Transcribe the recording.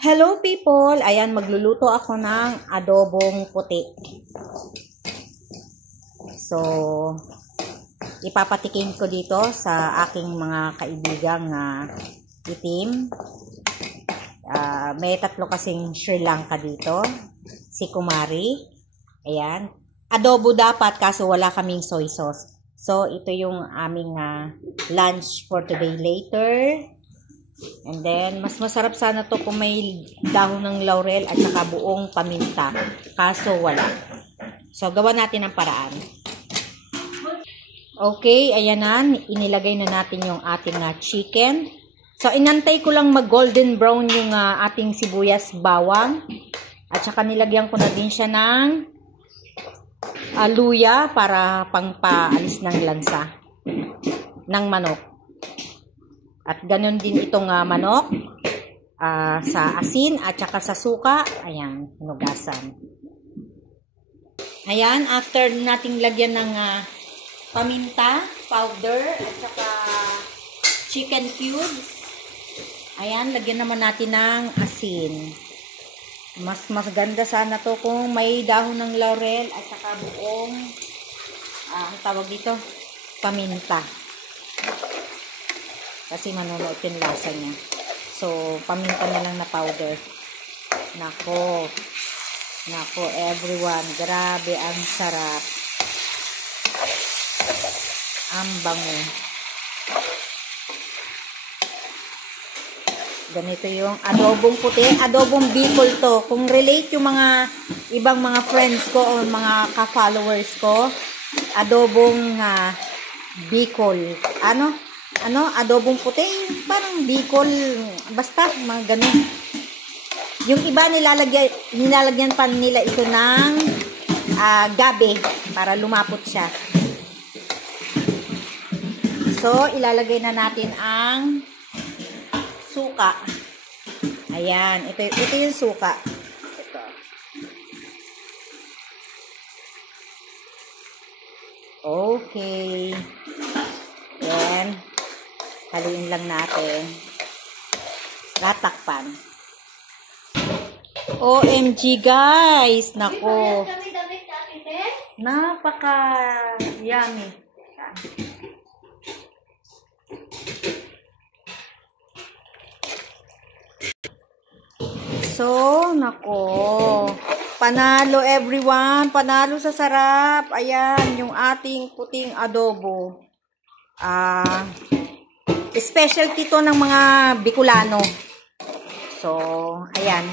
Hello people! Ayan, magluluto ako ng adobong puti. So, ipapatikim ko dito sa aking mga kaibigang itim. May tatlo kasing Sri Lanka dito. Si Kumari. Ayan. Adobo dapat kaso wala kaming soy sauce. So, ito yung aming lunch for today later. And then, mas masarap sana to kung may dahon ng laurel at saka buong paminta. Kaso wala. So, gawa natin ang paraan. Okay, ayan na. Inilagay na natin yung ating chicken. So, inantay ko lang mag-golden brown yung ating sibuyas bawang. At saka nilagyan ko na din siya ng luya para pangpaalis ng lansa ng manok. At ganun din itong manok sa asin at saka sa suka. Ayan, hinugasan. Ayan, after nating lagyan ng paminta, powder, at saka chicken cubes. Ayan, lagyan naman natin ng asin. Mas ganda sana to kung may dahon ng laurel at saka buong, ang tawag dito, paminta. Kasi manunuot yung lasa niya. So, paminta na lang na powder. Nako. Nako, everyone. Grabe, ang sarap. Ang bango. Ganito yung adobong puti. Adobong Bicol to. Kung relate yung mga ibang mga friends ko o mga ka-followers ko, adobong Bicol. Adobong puti, parang Bicol, basta, mga ganun. Yung iba nilalagyan pa nila ito ng gabi para lumapot siya. So, ilalagay na natin ang suka. Ayan, ito yung suka. Ito. Okay. Then, haluin lang natin. Tatakpan. OMG guys! Nako. Napaka yummy. So, nako. Panalo everyone. Panalo sa sarap. Ayan, yung ating puting adobo. Specialty to ng mga Bicolano. So, ayan.